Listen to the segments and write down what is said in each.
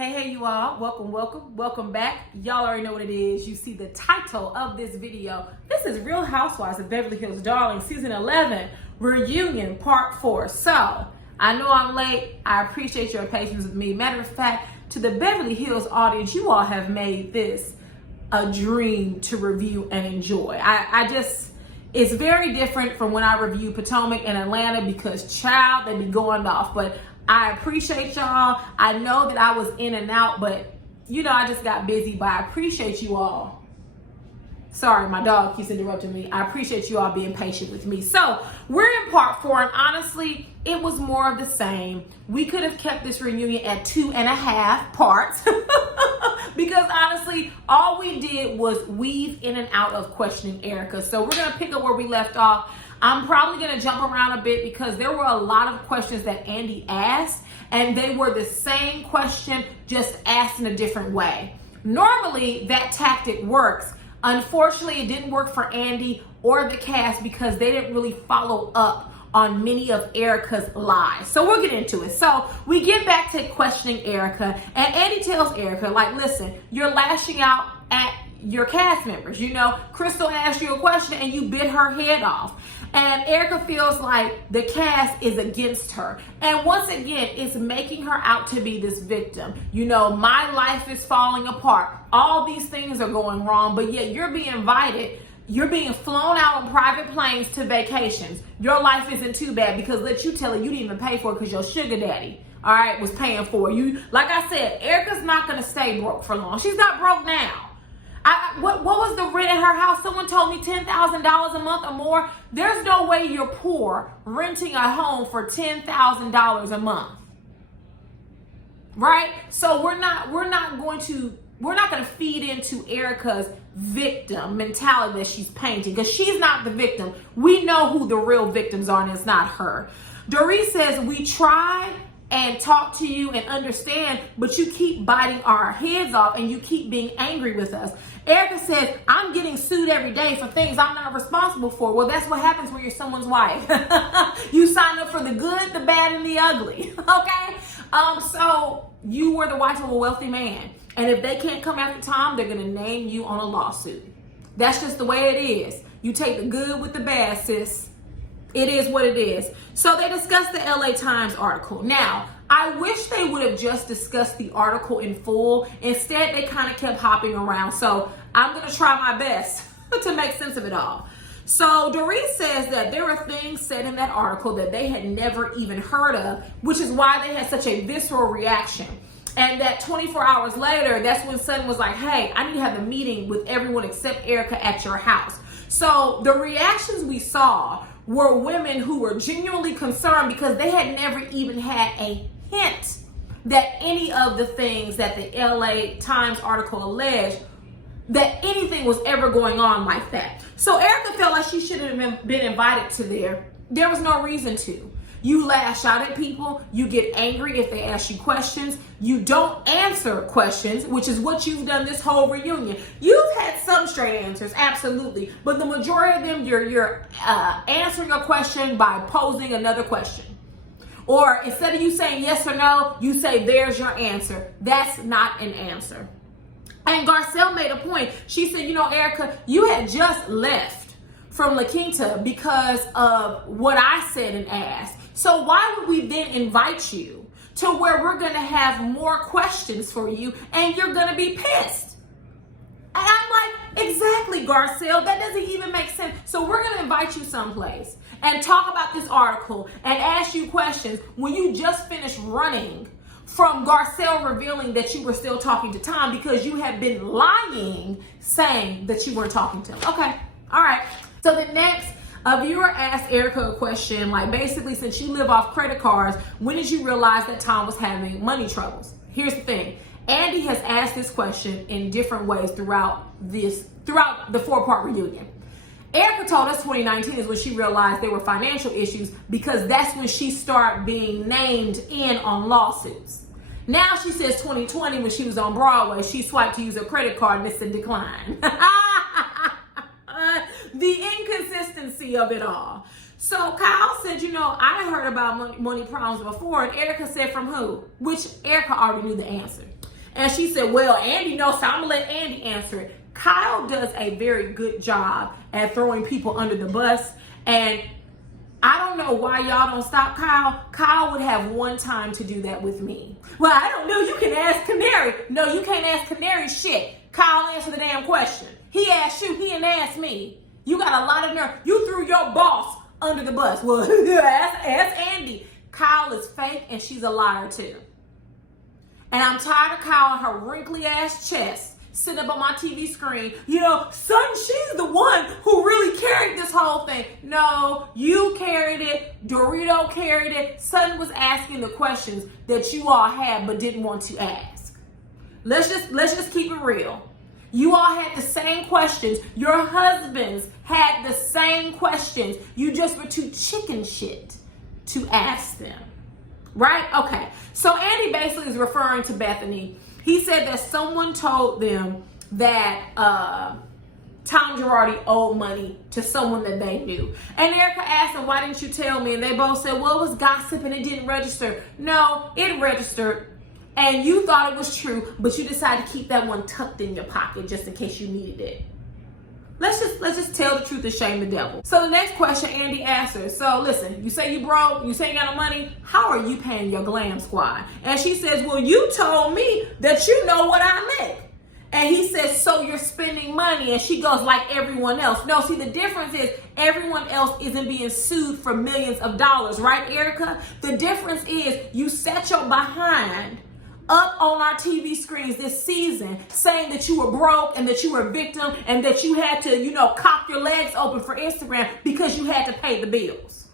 Hey, you all. Welcome back. Y'all already know what it is. You see the title of this video. This is Real Housewives of Beverly Hills, Darling, Season 11, Reunion, Part 4. So, I know I'm late. I appreciate your patience with me. Matter of fact, to the Beverly Hills audience, you all have made this a dream to review and enjoy. It's very different from when I review Potomac and Atlanta because, child, they be going off. But I appreciate y'all. I know that I was in and out, but I just got busy, but I appreciate you all. Sorry, my dog keeps interrupting me. I appreciate you all being patient with me. So we're in part 4, and honestly, it was more of the same. We could have kept this reunion at 2.5 parts because honestly, all we did was weave in and out of questioning Erica. So we're gonna pick up where we left off. I'm probably going to jump around a bit because there were a lot of questions that Andy asked, and they were the same question, just asked in a different way. Normally, that tactic works. Unfortunately, it didn't work for Andy or the cast because they didn't really follow up on many of Erica's lies. So we'll get into it. So we get back to questioning Erica, and Andy tells Erica, listen, you're lashing out at your cast members. Crystal asked you a question and you bit her head off. And Erica feels like the cast is against her. And once again, it's making her out to be this victim. My life is falling apart. All these things are going wrong, but yet you're being invited. You're being flown out on private planes to vacations. Your life isn't too bad because let you tell her you didn't even pay for it because your sugar daddy, all right, was paying for you. Like I said, Erica's not going to stay broke for long. She's not broke now. What was the rent at her house? Someone told me $10,000 a month or more. There's no way you're poor renting a home for $10,000 a month, right? So we're not going to feed into Erica's victim mentality that she's painting because she's not the victim. We know who the real victims are, and it's not her. Doris says we tried and talk to you and understand, but you keep biting our heads off and you keep being angry with us. Erica says, I'm getting sued every day for things I'm not responsible for. Well, that's what happens when you're someone's wife. You sign up for the good, the bad, and the ugly, okay? So you were the wife of a wealthy man, and if they can't come after Tom, they're gonna name you on a lawsuit. That's just the way it is. You take the good with the bad, sis. It is what it is. So they discussed the LA Times article. Now, I wish they would have just discussed the article in full. Instead, they kind of kept hopping around. So I'm going to try my best to make sense of it all. So Doris says that there are things said in that article that they had never even heard of, which is why they had such a visceral reaction. And that 24 hours later, that's when Sutton was like, hey, I need to have a meeting with everyone except Erica at your house. So the reactions we saw were women who were genuinely concerned because they had never even had a hint that any of the things that the LA Times article alleged, that anything was ever going on like that. So Erica felt like she should have been invited to there. There was no reason to. You lash out at people. You get angry if they ask you questions. You don't answer questions, which is what you've done this whole reunion. You've had some straight answers, absolutely. But the majority of them, you're answering a question by posing another question. Or instead of you saying yes or no, you say, there's your answer. That's not an answer. And Garcelle made a point. She said, Erica, you had just left from La Quinta because of what I said and asked. So why would we then invite you to where we're going to have more questions for you and you're going to be pissed? And I'm like, exactly, Garcelle. That doesn't even make sense. So we're going to invite you someplace and talk about this article and ask you questions when you just finished running from Garcelle revealing that you were still talking to Tom because you had been lying, saying that you weren't talking to him. Okay. All right. So the next, a viewer asked Erica a question, basically, since you live off credit cards, when did you realize that Tom was having money troubles? Here's the thing. Andy has asked this question in different ways throughout the 4-part reunion. Erica told us 2019 is when she realized there were financial issues because that's when she started being named in on lawsuits. Now she says 2020 when she was on Broadway, she swiped to use her credit card and it said decline. The inconsistency of it all. So Kyle said, I heard about money problems before, and Erica said from who? Which Erica already knew the answer. And she said, well, Andy knows, so I'm gonna let Andy answer it. Kyle does a very good job at throwing people under the bus. And I don't know why y'all don't stop Kyle. Kyle would have one time to do that with me. Well, I don't know. You can ask Canary. No, you can't ask Canary shit. Kyle, answer the damn question. He asked you. He didn't ask me. You got a lot of nerve. You threw your boss under the bus. Well, ask Andy. Kyle is fake and she's a liar too. And I'm tired of Kyle and her wrinkly ass chest sitting up on my TV screen. You know, son, she's the one who really carried this whole thing. No, you carried it. Dorito carried it. Sutton was asking the questions that you all had but didn't want to ask. Let's just keep it real. You all had the same questions. Your husbands had the same questions. You just were too chicken shit to ask them. Right? Okay. So Andy basically is referring to Bethany. He said that someone told them that Tom Girardi owed money to someone that they knew. And Erica asked him, why didn't you tell me? And they both said, well, it was gossip and it didn't register. No, it registered. And you thought it was true, but you decided to keep that one tucked in your pocket just in case you needed it. Let's just tell the truth and shame the devil. So the next question Andy asked her, so listen, you say you broke, you say you got no money, how are you paying your glam squad? And she says, well, you told me that you know what I make. And he says, so you're spending money. And she goes, like everyone else. No, see, the difference is everyone else isn't being sued for millions of dollars, right, Erica? The difference is you set your behind up on our TV screens this season saying that you were broke and that you were a victim and that you had to, you know, cock your legs open for Instagram because you had to pay the bills.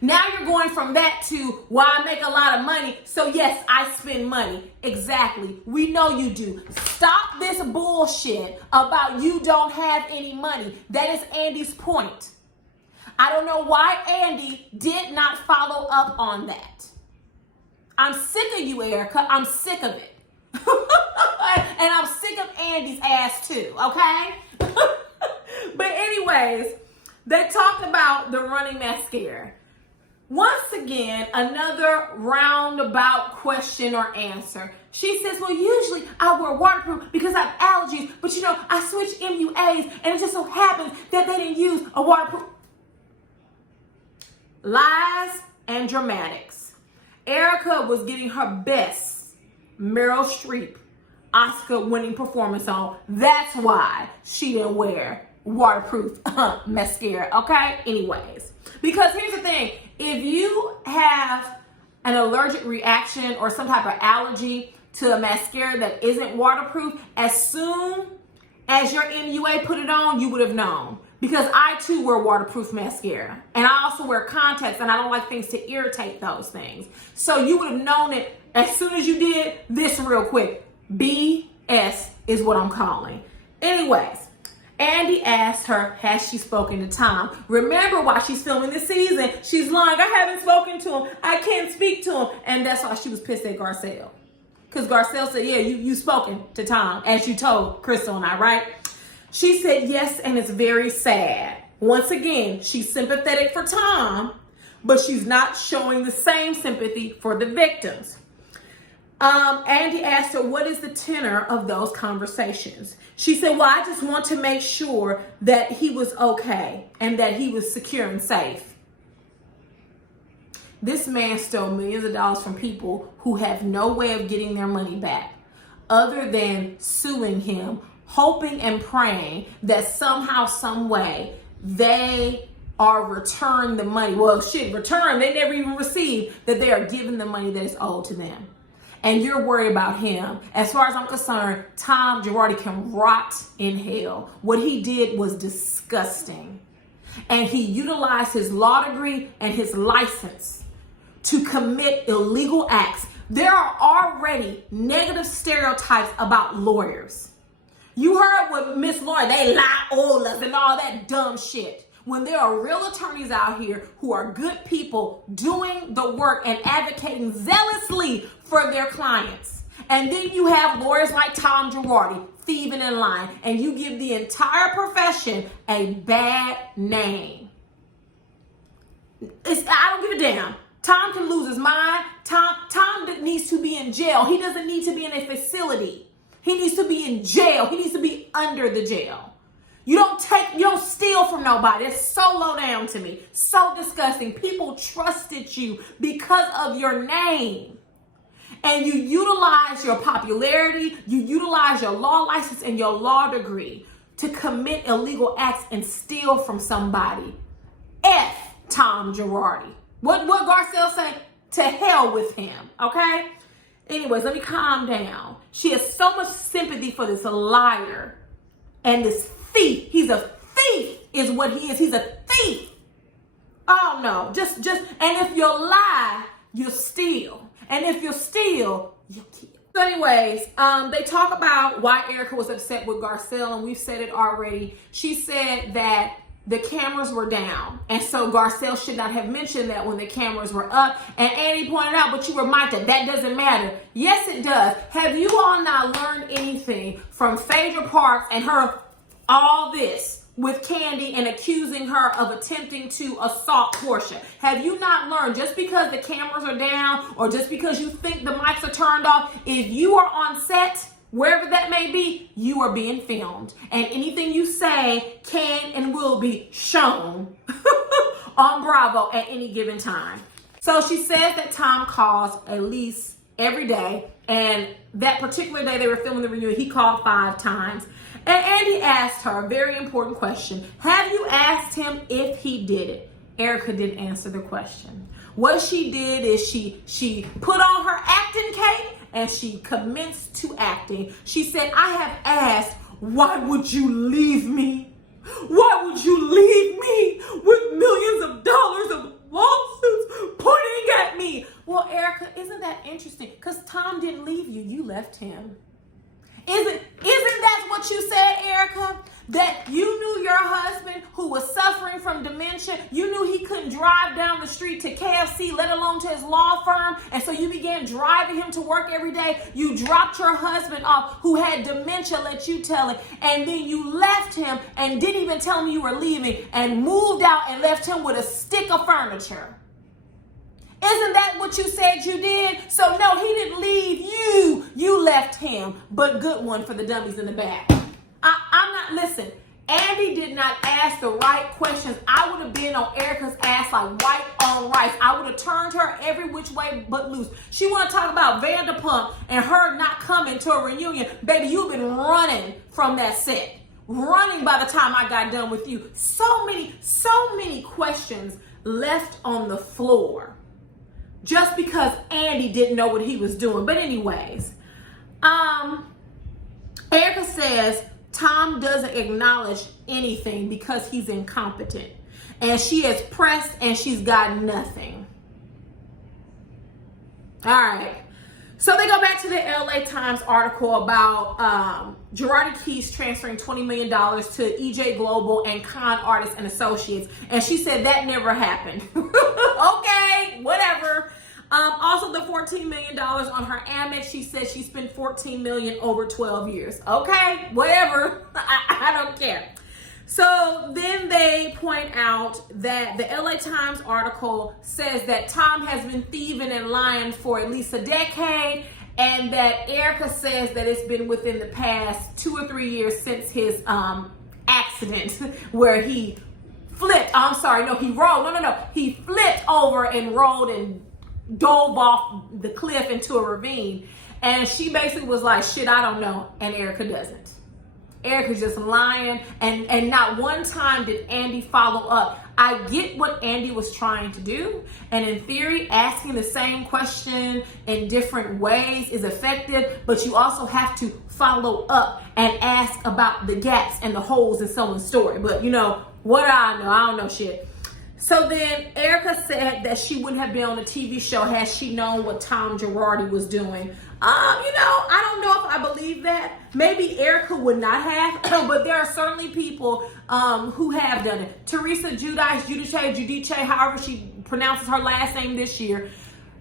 Now you're going from that to, well, I make a lot of money, so yes, I spend money. Exactly. We know you do. Stop this bullshit about you don't have any money. That is Andy's point. I don't know why Andy did not follow up on that. I'm sick of you, Erica. I'm sick of it. And I'm sick of Andy's ass too, okay? But anyways, they talked about the running mascara. Once again, another roundabout question or answer. She says, well, usually I wear waterproof because I have allergies, but you know, I switched MUAs and it just so happens that they didn't use a waterproof. Lies and dramatics. Erica was getting her best Meryl Streep Oscar-winning performance on. That's why she didn't wear waterproof mascara, okay? Anyways, because here's the thing. If you have an allergic reaction or some type of allergy to a mascara that isn't waterproof, as soon as your MUA put it on, you would have known. Because I too wear waterproof mascara. And I also wear contacts and I don't like things to irritate those things. So you would have known it as soon as you did this real quick. BS is what I'm calling. Anyways, Andy asked her, has she spoken to Tom? Remember, while she's filming this season, she's lying. I haven't spoken to him. I can't speak to him. And that's why she was pissed at Garcelle. Because Garcelle said, yeah, you spoken to Tom, as you told Crystal and I, right? She said yes, and it's very sad. Once again, she's sympathetic for Tom, but she's not showing the same sympathy for the victims. Andy asked her, what is the tenor of those conversations? She said, well, I just want to make sure that he was okay and that he was secure and safe. This man stole millions of dollars from people who have no way of getting their money back other than suing him, hoping and praying that somehow, some way, they are returned the money. Well, shit, return. They never even received that they are given the money that is owed to them. And you're worried about him. As far as I'm concerned, Tom Girardi can rot in hell. What he did was disgusting. And he utilized his law degree and his license to commit illegal acts. There are already negative stereotypes about lawyers. You heard what Miss Lauren, they lie all us and all that dumb shit. When there are real attorneys out here who are good people doing the work and advocating zealously for their clients. And then you have lawyers like Tom Girardi thieving and lying, and you give the entire profession a bad name. I don't give a damn. Tom can lose his mind. Tom needs to be in jail. He doesn't need to be in a facility. He needs to be in jail. He needs to be under the jail. You don't steal from nobody. It's so low down to me. So disgusting. People trusted you because of your name. And you utilize your popularity, you utilize your law license and your law degree to commit illegal acts and steal from somebody. F Tom Girardi. What Garcelle say? To hell with him, okay? Anyways, let me calm down. She has so much sympathy for this liar and this thief. He's a thief is what he is. He's a thief. Oh no, just, and if you lie, you steal. And if you steal, you kill. So anyways, they talk about why Erica was upset with Garcelle, and we've said it already. She said that the cameras were down, and so Garcelle should not have mentioned that when the cameras were up. And Annie pointed out, but you reminded that doesn't matter. Yes, it does. Have you all not learned anything from Phaedra Parks and her all this with Kandi and accusing her of attempting to assault Portia? Have you not learned, just because the cameras are down or just because you think the mics are turned off, if you are on set, wherever that may be, you are being filmed. And anything you say can and will be shown on Bravo at any given time. So she says that Tom calls at least every day. And that particular day they were filming the reunion, he called 5 times. And Andy asked her a very important question. Have you asked him if he did it? Erica didn't answer the question. What she did is she put on her acting cape and she commenced to acting. She said, I have asked, why would you leave me? Why would you leave me with millions of dollars of lawsuits pointing at me? Well, Erica, isn't that interesting? Because Tom didn't leave you, you left him. Isn't that what you said, Erica? That you knew your husband, who was suffering from dementia, you knew he couldn't drive down the street to KFC, let alone to his law firm, and so you began driving him to work every day. You dropped your husband off, who had dementia, let you tell it, and then you left him and didn't even tell him you were leaving, and moved out and left him with a stick of furniture. Isn't that what you said you did? So no, he didn't leave you. You left him. But good one for the dummies in the back. Listen, Andy did not ask the right questions. I would have been on Erica's ass like white on rice. I would have turned her every which way but loose. She want to talk about Vanderpump and her not coming to a reunion. Baby, you've been running from that set. Running by the time I got done with you. So many questions left on the floor. Just because Andy didn't know what he was doing. But anyways, Erica says Tom doesn't acknowledge anything because he's incompetent. And she has pressed and she's got nothing. All right. So they go back to the LA Times article about Girardi Keys transferring $20 million to EJ Global and Con Artists and Associates. And she said that never happened. Okay, whatever. Also the $14 million on her Amex. She said she spent $14 million over 12 years. Okay, whatever. I don't care. So then they point out that the LA Times article says that Tom has been thieving and lying for at least a decade, and that Erica says that it's been within the past 2 or 3 years since his accident where he flipped. I'm sorry, no, he rolled. No. He flipped over and rolled and dove off the cliff into a ravine. And she basically was like, shit, I don't know. And Erica doesn't. Erica's just lying, and not one time did Andy follow up. I get what Andy was trying to do, and in theory, asking the same question in different ways is effective, but you also have to follow up and ask about the gaps and the holes in someone's story. But you know, what do I know? I don't know shit. So then Erica said that she wouldn't have been on the TV show had she known what Tom Girardi was doing. I don't know if I believe that. Maybe Erica would not have, but there are certainly people who have done it. Teresa Giudice, however she pronounces her last name this year,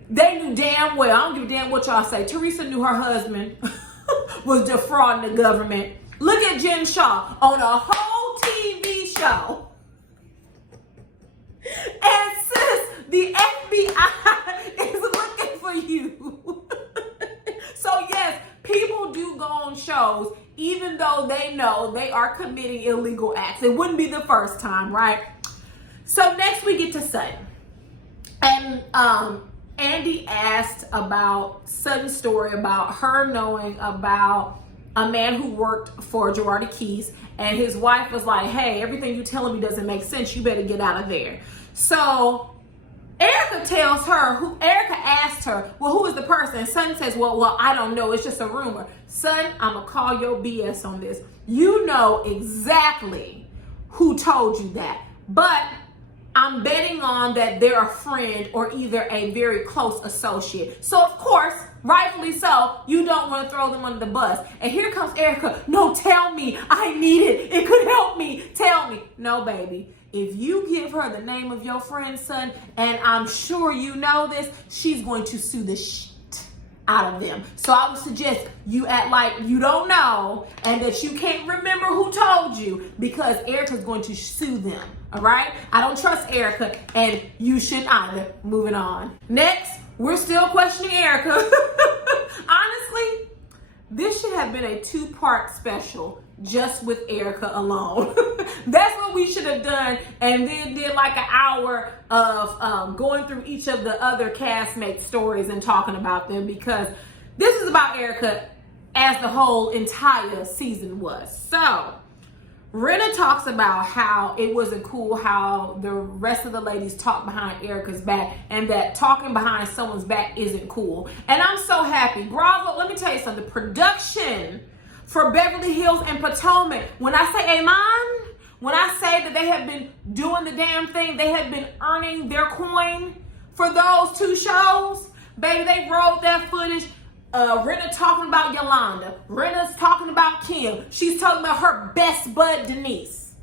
they knew damn well, I don't give a damn what y'all say, Teresa knew her husband was defrauding the government. Look at Jen Shaw on a whole TV show. And sis The FBI is looking for you. So yes, people do go on shows even though they know they are committing illegal acts. It wouldn't be the first time, right? So next we get to Sutton. And Andy asked about Sutton's story about her knowing about a man who worked for Girardi Keys, and his wife was like, hey, everything you're telling me doesn't make sense. You better get out of there. So Erica tells her, Erica asked her, well, who is the person? Sutton says, well, I don't know. It's just a rumor. Sutton, I'm going to call your BS on this. You know exactly who told you that. But I'm betting on that they're a friend or either a very close associate. So, of course, rightfully so, you don't want to throw them under the bus. And here comes Erica. No, tell me. I need it. It could help me. Tell me. No, baby. If you give her the name of your friend's son, and I'm sure you know this, she's going to sue the shit out of them. So I would suggest you act like you don't know and that you can't remember who told you, because Erica's going to sue them. All right? I don't trust Erica, and you shouldn't either. Moving on. Next, we're still questioning Erica. Honestly, this should have been a 2-part special just with Erica alone. That's what we should have done, and then did like an hour of going through each of the other castmates' stories and talking about them, because this is about Erica as the whole entire season was. So Rinna talks about how it wasn't cool how the rest of the ladies talked behind Erica's back, and that talking behind someone's back isn't cool. And I'm so happy. Bravo, let me tell you something. Production for Beverly Hills and Potomac, when I say amen, when I say that they have been doing the damn thing, they have been earning their coin for those 2 shows, baby, they rolled that footage. Rinna talking about Yolanda. Rinna's talking about Kim. She's talking about her best bud, Denise.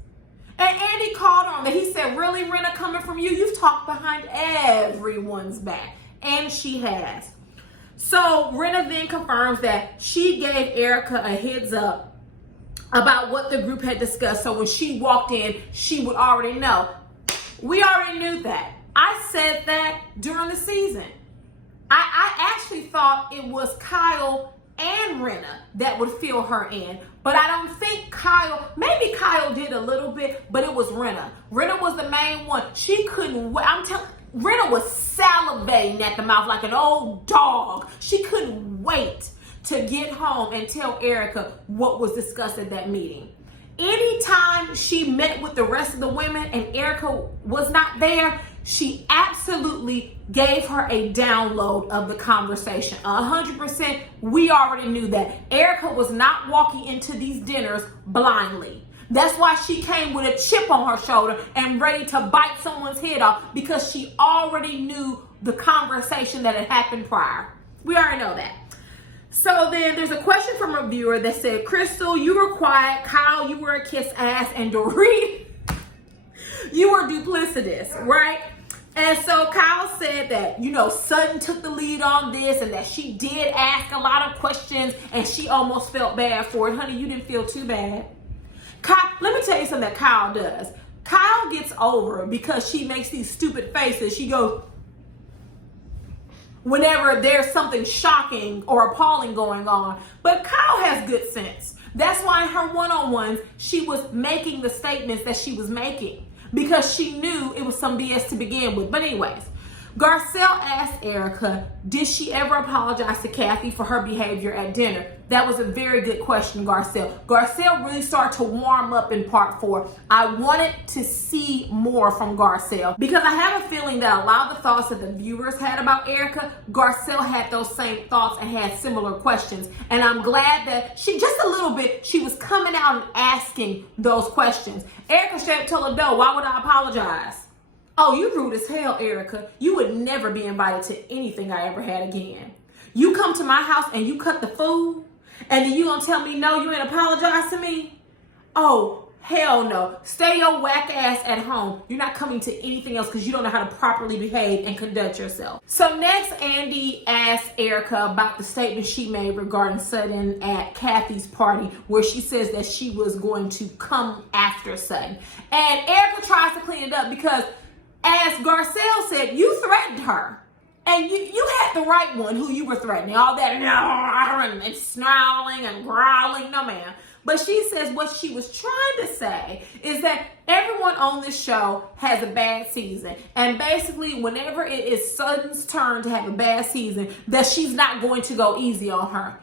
And Andy called on that. He said, really, Rinna, coming from you? You've talked behind everyone's back. And she has. So Rinna then confirms that she gave Erica a heads up about what the group had discussed. So when she walked in, she would already know. We already knew that. I said that during the season. I actually thought it was Kyle and Rinna that would fill her in. But I don't think Kyle, maybe Kyle did a little bit, but it was Rinna. Rinna was the main one. She couldn't wait. I'm telling Rinna was salivating at the mouth like an old dog. She couldn't wait to get home and tell Erica what was discussed at that meeting. Anytime she met with the rest of the women and Erica was not there, she absolutely gave her a download of the conversation. 100%, we already knew that. Erica was not walking into these dinners blindly. That's why she came with a chip on her shoulder and ready to bite someone's head off, because she already knew the conversation that had happened prior. We already know that. So then there's a question from a viewer that said, Crystal, you were quiet. Kyle, you were a kiss ass. And Dorit, you were duplicitous, right? And so Kyle said that, Sutton took the lead on this and that she did ask a lot of questions and she almost felt bad for it. Honey, you didn't feel too bad. Kyle, let me tell you something that Kyle does. Kyle gets over it because she makes these stupid faces. She goes, whenever there's something shocking or appalling going on. But Kyle has good sense. That's why in her one-on-ones, she was making the statements that she was making, because she knew it was some BS to begin with. But anyways, Garcelle asked Erica, did she ever apologize to Kathy for her behavior at dinner? That was a very good question, Garcelle. Garcelle really started to warm up in part 4. I wanted to see more from Garcelle because I have a feeling that a lot of the thoughts that the viewers had about Erica, Garcelle had those same thoughts and had similar questions. And I'm glad that she, just a little bit, she was coming out and asking those questions. Erica straight up told her, no, why would I apologize? Oh, you rude as hell, Erica. You would never be invited to anything I ever had again. You come to my house and you cut the food, and then you gonna tell me no, you ain't apologize to me? Oh, hell no. Stay your whack ass at home. You're not coming to anything else because you don't know how to properly behave and conduct yourself. So next, Andy asked Erica about the statement she made regarding Sutton at Kathy's party, where she says that she was going to come after Sutton. And Erica tries to clean it up because As Garcelle said, you threatened her. And you had the right one who you were threatening. All that and snarling and growling. No, ma'am. But she says what she was trying to say is that everyone on this show has a bad season. And basically, whenever it is Sutton's turn to have a bad season, that she's not going to go easy on her.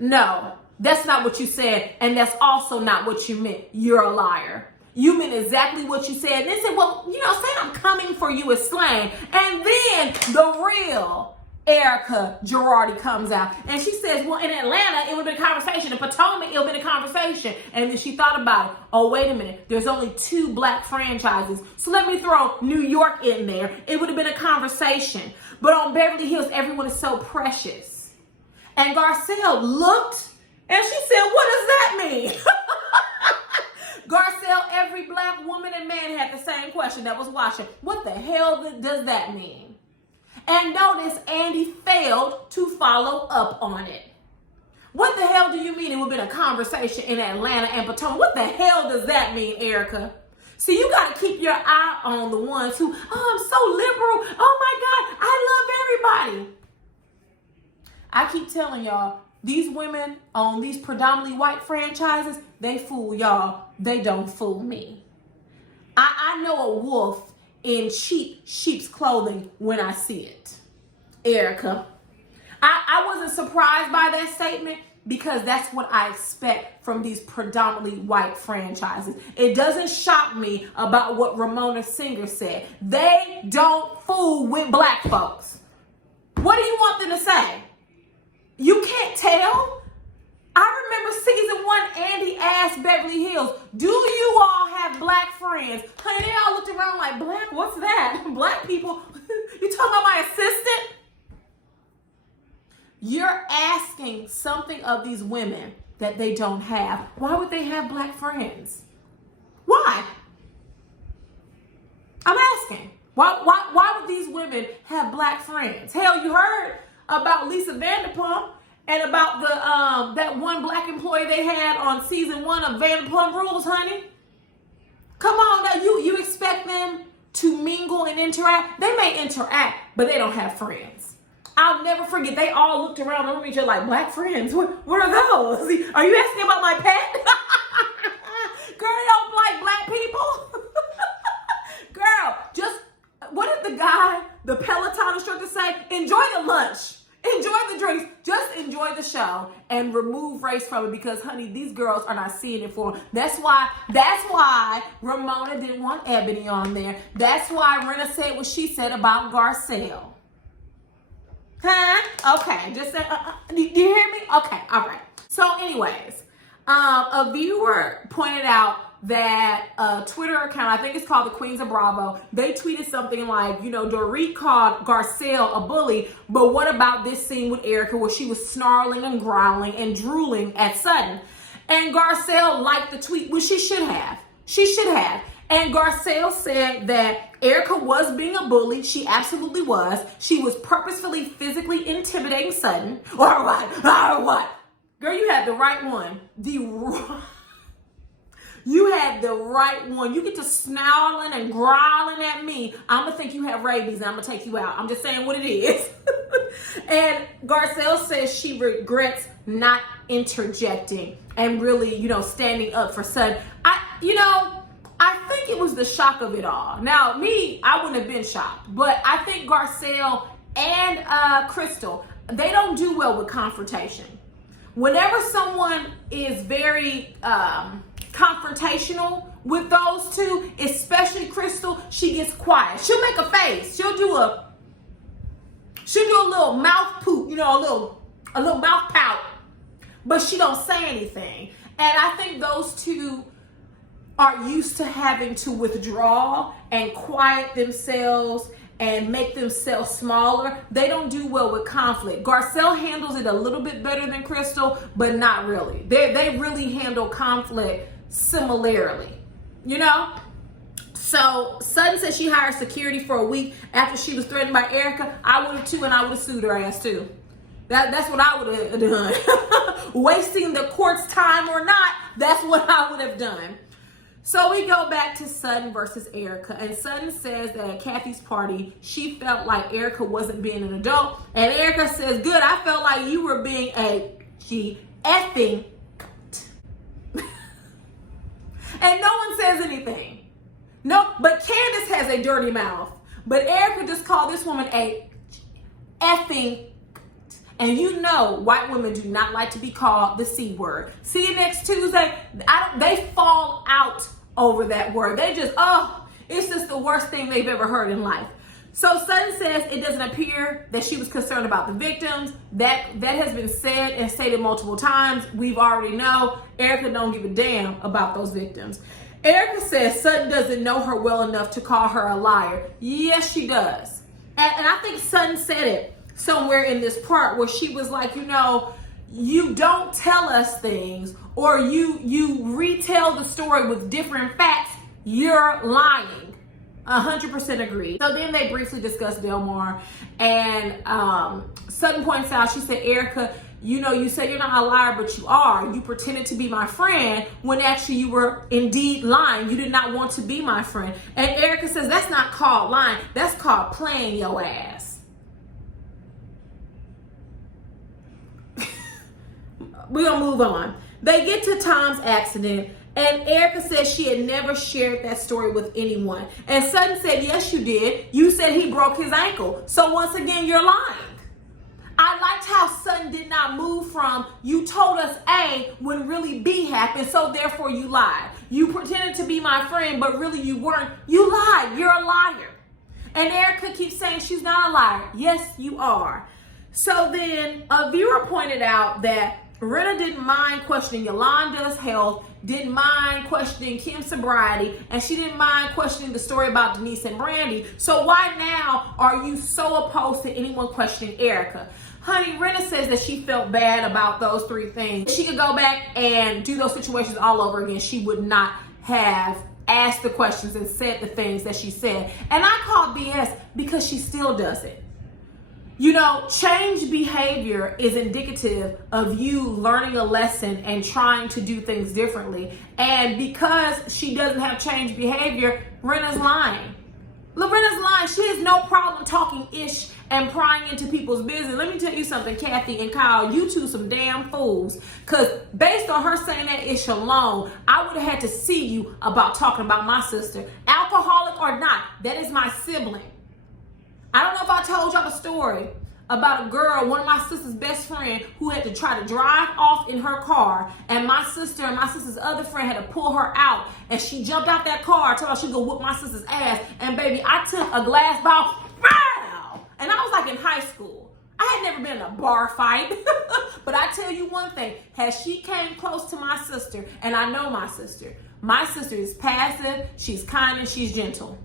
No, that's not what you said. And that's also not what you meant. You're a liar. You meant exactly what you said. And they said, well, say I'm coming for you as slang. And then the real Erica Girardi comes out. And she says, well, in Atlanta, it would have been a conversation. In Potomac, it would have been a conversation. And then she thought about it. Oh, wait a minute. There's only 2 black franchises. So let me throw New York in there. It would have been a conversation. But on Beverly Hills, everyone is so precious. And Garcelle looked and she said, what does that mean? Garcelle, every black woman and man had the same question that was watching. What the hell does that mean? And notice Andy failed to follow up on it. What the hell do you mean it would have been a conversation in Atlanta and Potomac? What the hell does that mean, Erica? See, you got to keep your eye on the ones who, I'm so liberal. Oh my God, I love everybody. I keep telling y'all, these women on these predominantly white franchises, they fool y'all. They don't fool me. I know a wolf in sheep's clothing when I see it. Erica. I wasn't surprised by that statement because that's what I expect from these predominantly white franchises. It doesn't shock me about what Ramona Singer said. They don't fool with black folks. What do you want them to say? You can't tell? I remember season 1, Andy asked Beverly Hills, do you all have black friends? Honey, they all looked around like, black? What's that? Black people? You talking about my assistant? You're asking something of these women that they don't have. Why would they have black friends? Why? I'm asking. Why would these women have black friends? Hell, you heard about Lisa Vanderpump and about the that one black employee they had on season 1 of Vanderpump Rules, honey. Come on, now you expect them to mingle and interact? They may interact, but they don't have friends. I'll never forget. They all looked around and looked at each other like, black friends? What are those? Are you asking about my pet? Girl, they don't like black people. Girl, just, what did the Peloton instructor say? Enjoy your lunch. Enjoy the drinks. Just enjoy the show and remove race from it because, honey, these girls are not seeing it for them. That's why Ramona didn't want Ebony on there. That's why Rena said what she said about Garcelle. Huh? Okay. Just say, do you hear me? Okay. All right. So anyways, a viewer pointed out that a Twitter account, I think it's called the Queens of Bravo, they tweeted something like, Dorit called Garcelle a bully, but what about this scene with Erica where she was snarling and growling and drooling at Sutton? And Garcelle liked the tweet, which she should have. She should have. And Garcelle said that Erica was being a bully. She absolutely was. She was purposefully physically intimidating Sutton. Or what? Or what? Girl, you had the right one. You had the right one. You get to snarling and growling at me. I'm going to think you have rabies and I'm going to take you out. I'm just saying what it is. And Garcelle says she regrets not interjecting and really, standing up for Sutton. I think it was the shock of it all. Now, me, I wouldn't have been shocked. But I think Garcelle and Crystal, they don't do well with confrontation. Whenever someone is very confrontational with those two, especially Crystal, she gets quiet. She'll make a face. She'll do a little mouth poop, a little mouth pout, but she don't say anything. And I think those two are used to having to withdraw and quiet themselves and make themselves smaller. They don't do well with conflict. Garcelle handles it a little bit better than Crystal, but not really. They really handle conflict similarly, So Sutton said she hired security for a week after she was threatened by Erica. I would have too, and I would have sued her ass too. That's what I would have done. Wasting the court's time or not, that's what I would have done. So we go back to Sutton versus Erica, and Sutton says that at Kathy's party, she felt like Erica wasn't being an adult, and Erica says, good, I felt like you were being a effing and no one says anything. No, but Candace has a dirty mouth, but Erica just called this woman a effing. And you know, white women do not like to be called the C word. See you next Tuesday. They fall out over that word. They just, it's just the worst thing they've ever heard in life. So Sutton says it doesn't appear that she was concerned about the victims. That has been said and stated multiple times. We've already know Erica don't give a damn about those victims. Erica says Sutton doesn't know her well enough to call her a liar. Yes, she does. And I think Sutton said it somewhere in this part where she was like, you don't tell us things, or you retell the story with different facts, you're lying. 100% agree. So then they briefly discussed Delmar, and Sutton points out, she said, Erica, you said you're not a liar, but you are. You pretended to be my friend when actually you were indeed lying. You did not want to be my friend. And Erica says, that's not called lying. That's called playing your ass. We're going to move on. They get to Tom's accident, and Erica says she had never shared that story with anyone. And Sutton said, yes, you did. You said he broke his ankle. So once again, you're lying. I liked how Sutton did not move from, you told us A when really B happened, so therefore you lied. You pretended to be my friend, but really you weren't. You lied. You're a liar. And Erica keeps saying she's not a liar. Yes, you are. So then a viewer pointed out that Rinna didn't mind questioning Yolanda's health, didn't mind questioning Kim's sobriety, and she didn't mind questioning the story about Denise and Brandy. So why now are you so opposed to anyone questioning Erica? Honey, Rinna says that she felt bad about those three things. If she could go back and do those situations all over again, she would not have asked the questions and said the things that she said. And I call BS because she still does it. Change behavior is indicative of you learning a lesson and trying to do things differently. And because she doesn't have changed behavior, Rinna's lying. Lorena's lying. She has no problem talking ish and prying into people's business. Let me tell you something, Kathy and Kyle, you two some damn fools. Because based on her saying that ish alone, I would have had to see you about talking about my sister. Alcoholic or not, that is my sibling. I don't know if I told y'all the story about a girl, one of my sister's best friend, who had to try to drive off in her car, and my sister and my sister's other friend had to pull her out, and she jumped out that car, told her she could whoop my sister's ass, and baby, I took a glass ball, wow! And I was like in high school. I had never been in a bar fight, but I tell you one thing, as she came close to my sister, and I know my sister is passive, she's kind, and she's gentle.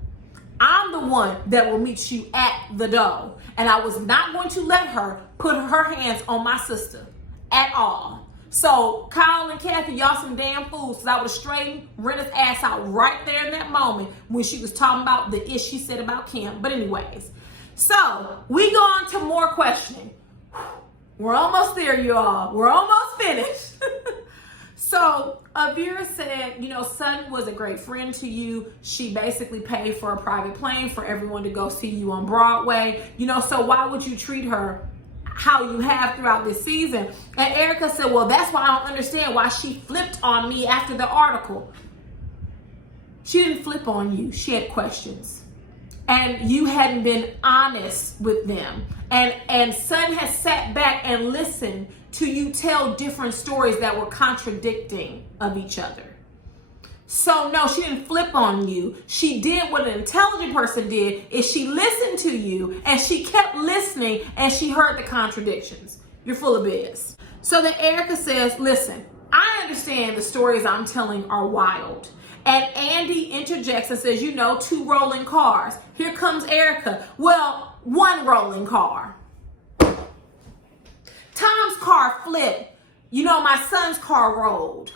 I'm the one that will meet you at the door. And I was not going to let her put her hands on my sister at all. So Kyle and Kathy, y'all some damn fools, because I would have straightened Rinna's ass out right there in that moment when she was talking about the ish she said about Kim. But anyways, so we go on to more questioning. We're almost there, y'all. We're almost finished. So a viewer said, Sutton was a great friend to you. She basically paid for a private plane for everyone to go see you on Broadway. So why would you treat her how you have throughout this season? And Erica said, well, that's why I don't understand why she flipped on me after the article. She didn't flip on you. She had questions. And you hadn't been honest with them. And Sutton has sat back and listened to you tell different stories that were contradicting of each other. So no, she didn't flip on you. She did what an intelligent person did, is she listened to you and she kept listening and she heard the contradictions. You're full of biz. So then Erica says, listen, I understand the stories I'm telling are wild. And Andy interjects and says, 2 rolling cars. Here comes Erica. Well, 1 rolling car. Tom's car flipped. My son's car rolled.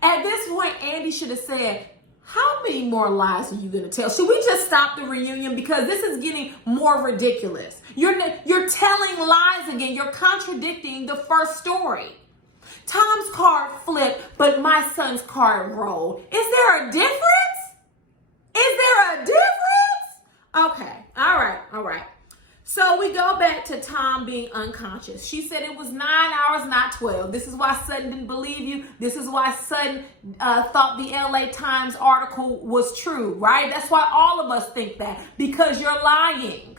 At this point, Andy should have said, How many more lies are you going to tell? Should we just stop the reunion? Because this is getting more ridiculous. You're telling lies again. You're contradicting the first story. Tom's card flipped, but my son's card rolled. Is there a difference? Is there a difference? Okay. All right. So we go back to Tom being unconscious. She said it was 9 hours, not 12. This is why Sutton didn't believe you. This is why Sutton thought the LA Times article was true, right? That's why all of us think that, because you're lying.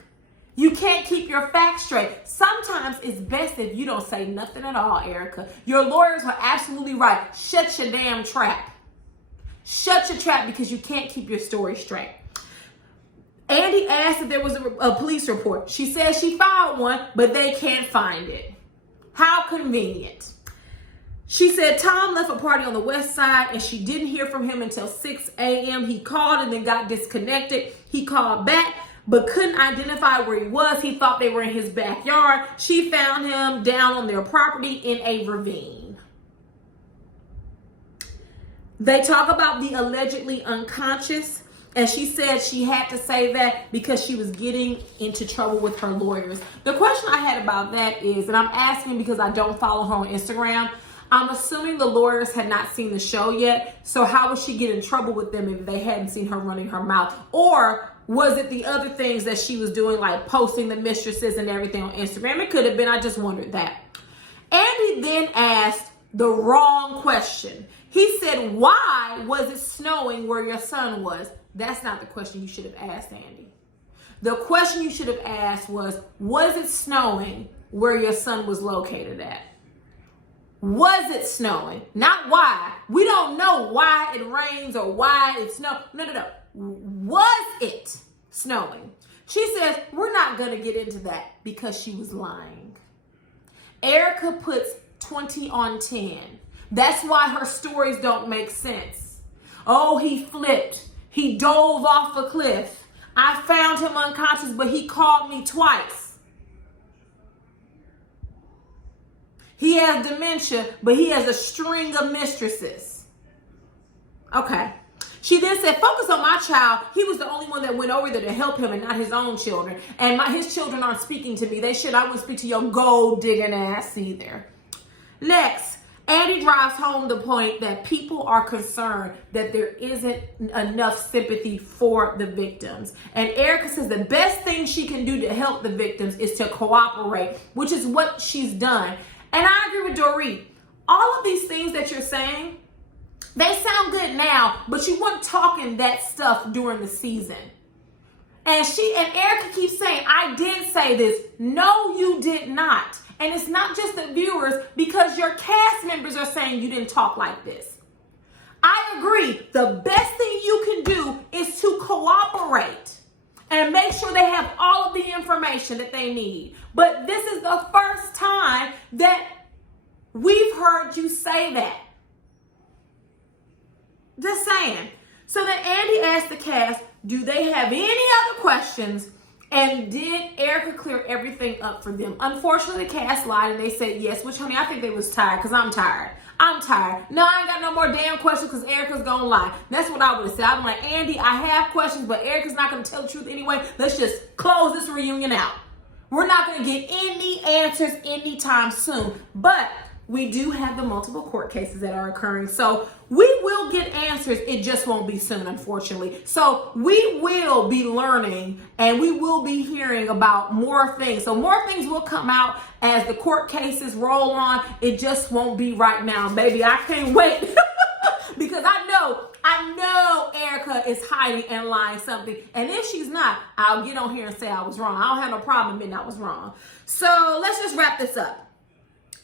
You can't keep your facts straight. Sometimes it's best if you don't say nothing at all, Erica. Your lawyers are absolutely right. Shut your damn trap. Shut your trap, because you can't keep your story straight. Andy asked if there was a police report. She says she filed one, but they can't find it. How convenient. She said Tom left a party on the west side and she didn't hear from him until 6 a.m. He called and then got disconnected. He called back, but couldn't identify where he was. He thought they were in his backyard. She found him down on their property in a ravine. They talk about the allegedly unconscious. And she said she had to say that because she was getting into trouble with her lawyers. The question I had about that is, and I'm asking because I don't follow her on Instagram, I'm assuming the lawyers had not seen the show yet. So how would she get in trouble with them if they hadn't seen her running her mouth? Or was it the other things that she was doing, like posting the mistresses and everything on Instagram? It could have been. I just wondered that. Andy then asked the wrong question. He said, why was it snowing where your son was? That's not the question you should have asked, Andy. The question you should have asked was it snowing where your son was located at? Was it snowing? Not why. We don't know why it rains or why it snows. No. Was it snowing? She says, we're not going to get into that because she was lying. Erica puts 20 on 10. That's why her stories don't make sense. Oh, he flipped. He dove off a cliff. I found him unconscious, but he called me twice. He has dementia, but he has a string of mistresses. Okay. She then said, focus on my child. He was the only one that went over there to help him and not his own children. And his children aren't speaking to me. They should. I wouldn't speak to your gold digging ass either. Next. Andy drives home the point that people are concerned that there isn't enough sympathy for the victims. And Erica says the best thing she can do to help the victims is to cooperate, which is what she's done. And I agree with Dorit. All of these things that you're saying, they sound good now, but you weren't talking that stuff during the season. And Erica keeps saying, I did say this. No, you did not. And it's not just the viewers, because your cast members are saying you didn't talk like this. I agree. The best thing you can do is to cooperate and make sure they have all of the information that they need. But this is the first time that we've heard you say that. Just saying. So then Andy asked the cast, do they have any other questions? And did Erica clear everything up for them? Unfortunately, the cast lied and they said yes, which, honey, I think they was tired, because I'm tired. No, I ain't got no more damn questions because Erica's gonna lie. That's what I would have said. I'm like, Andy, I have questions, but Erica's not gonna tell the truth anyway. Let's just close this reunion out. We're not gonna get any answers anytime soon. But we do have the multiple court cases that are occurring. So we will get answers. It just won't be soon, unfortunately. So we will be learning and we will be hearing about more things. So more things will come out as the court cases roll on. It just won't be right now, baby. I can't wait because I know Erica is hiding and lying something. And if she's not, I'll get on here and say I was wrong. I don't have no problem admitting I was wrong. So let's just wrap this up.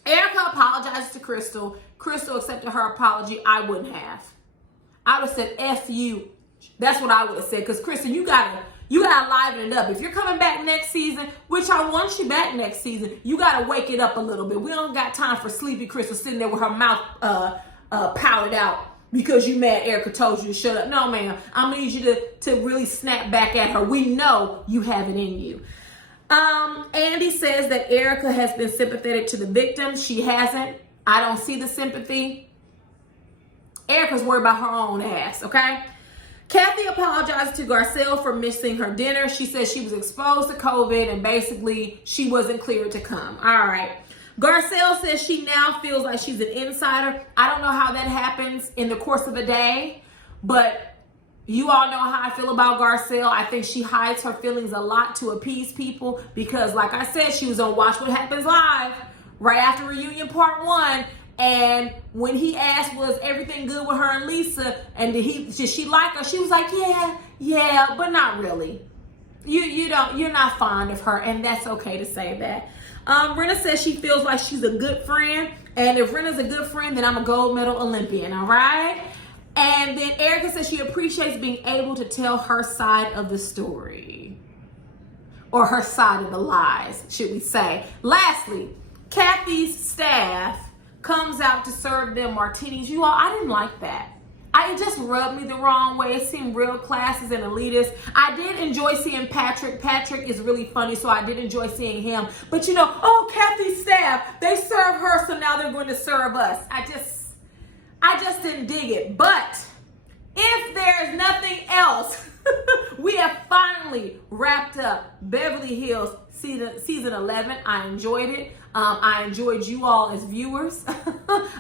Erica apologizes to Crystal. Crystal accepted her apology. I wouldn't have. I would have said, F you. That's what I would have said. Because Crystal, you gotta liven it up. If you're coming back next season, which I want you back next season, you gotta wake it up a little bit. We don't got time for sleepy Crystal sitting there with her mouth pouted out because you mad Erica told you to shut up. No, ma'am. I'm gonna need you to really snap back at her. We know you have it in you. Andy says that Erica has been sympathetic to the victim. She hasn't. I don't see the sympathy. Erica's worried about her own ass, okay? Kathy apologized to Garcelle for missing her dinner. She said she was exposed to COVID and basically she wasn't cleared to come. All right. Garcelle says she now feels like she's an insider. I don't know how that happens in the course of a day, but you all know how I feel about Garcelle. I think she hides her feelings a lot to appease people because, like I said, she was on Watch What Happens Live right after Reunion Part 1. And when he asked, was everything good with her and Lisa? And did she like her? She was like, yeah, but not really. You're not fond of her, and that's okay to say that. Rinna says she feels like she's a good friend, and if Rinna's a good friend, then I'm a gold medal Olympian, all right? And then Erica says she appreciates being able to tell her side of the story, or her side of the lies, should we say. Lastly, Kathy's staff comes out to serve them martinis. You all, I didn't like that. It just rubbed me the wrong way. It seemed real classes and elitist. I did enjoy seeing Patrick. Patrick is really funny, so I did enjoy seeing him. But you know, oh, Kathy's staff, they serve her, so now they're going to serve us. I just didn't dig it. But if there's nothing else, we have finally wrapped up Beverly Hills season 11. I enjoyed it. I enjoyed you all as viewers.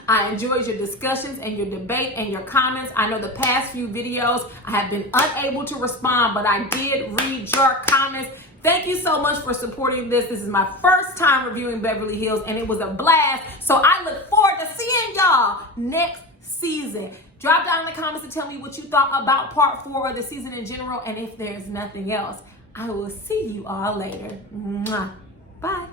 I enjoyed your discussions and your debate and your comments. I know the past few videos I have been unable to respond, but I did read your comments. Thank you so much for supporting this. This is my first time reviewing Beverly Hills, and it was a blast. So I look forward to seeing y'all next season. Drop down in the comments and tell me what you thought about part 4 of the season in general. And if there's nothing else, I will see you all later. Mwah. Bye.